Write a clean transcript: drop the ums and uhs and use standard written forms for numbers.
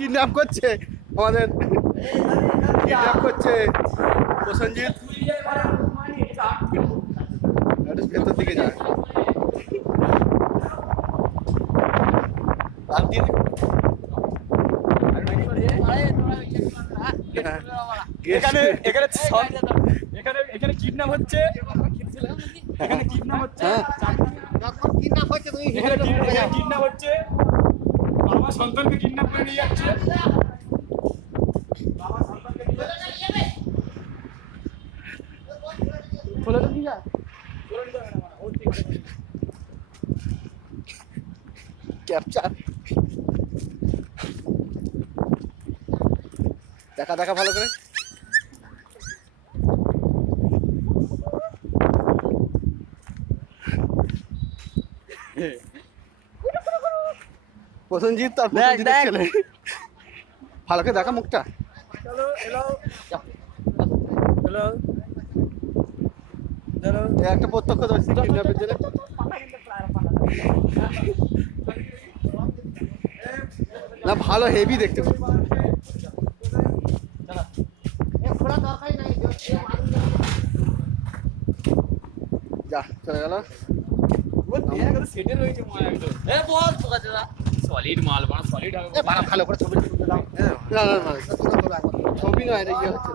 Kidnap করছে আমাদের, kidnap করছে প্রসেনজিৎ। একটু ভেতর দিকে যায়। এখানে এখানে এখানে এখানে কিডন্যাপ হচ্ছে, এখানে কিডন্যাপ হচ্ছে, এখানে কিডন্যাপ হচ্ছে, বাবা সন্তানকে কিডন্যাপ করে নিয়ে যাচ্ছে, বাবা সন্তানকে নিয়ে যাচ্ছে। বলে তো কি যা ক্যাপচার দেখা দেখা ভালো করে। প্রসেনজিৎ আর প্রসেনজিতের ছেলে, ভালো করে দেখা মুখটা। চলো হ্যালো হ্যালো হ্যালো, একটা প্রত্যক্ষদর্শী কিডন্যাপের জন্য। না ভালো হেভি দেখতে। যা চলে গেল। সেটেল হয়েছে মনে হয় একদম। এ বল তো কাছে দা সলিড মাল বানা, সলিড হবে ভালো করে ছবি তুলতে দাও। না না না ছবি নয়, এটা ইয়ে হচ্ছে।